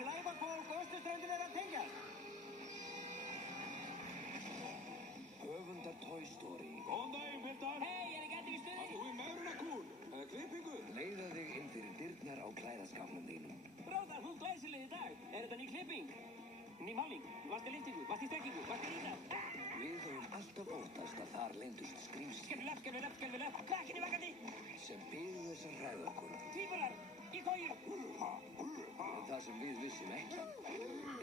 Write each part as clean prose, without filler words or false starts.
Glæpakók og Austurströndin að tengjast. Höfundar Toy Story. Góðan daginn, piltar. Hei, ekki allir í stuði? Þú megrunarkúr, eða klippingu? Leiða þig inn fyrir dyrnar á klæðaskapnum þínum. Bróðar, hún glæsileg í dag. Er þetta ný klipping? Ný máling? Varstu liftingu? Varstu stekkingu? Varstu íta? Við höfum alltaf óttast að þar leyndust skrýmsli Skelfur löpp. Krakkinni vakandi. sem biðu þess að hræða okkur. Tvíburar, í kóju. En það sem við vissum ekki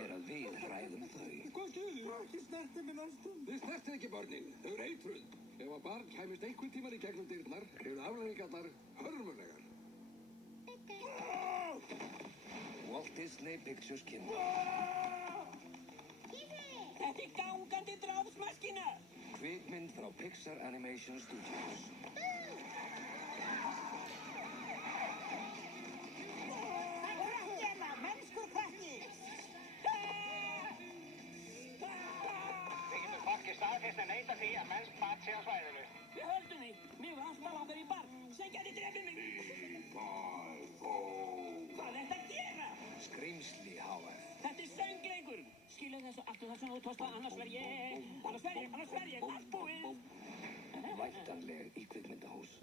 er að við hræðum þau. Hvað skeður? Ekki snerti minn ástum. Þið snertið ekki börnin, þau eru eitruð. Ef að barn kæmist einhvern tíman í gegnum dyrnar, eru afleiðingarnar hörmulegar. Walt Disney Pictures kynna. Þetta er gangandi drápsmaskína. Kvikmynd frá Pixar Animation Studios. Það er krakki hérna, mennskur krakki. Við getum hvorki staðfest en neita því að mennsk mat sé á svæðinu. Við höldum því. Mér var alltaf langar í barn. Sem gæti drefnið mig. Hvað er þetta að gera? Skrýmsli HF. Þetta er söngleikur. Skilu þessu aftur þessum út tósta. Annars verð ég. Allt búið. Væntanleg í kvikmyndahús.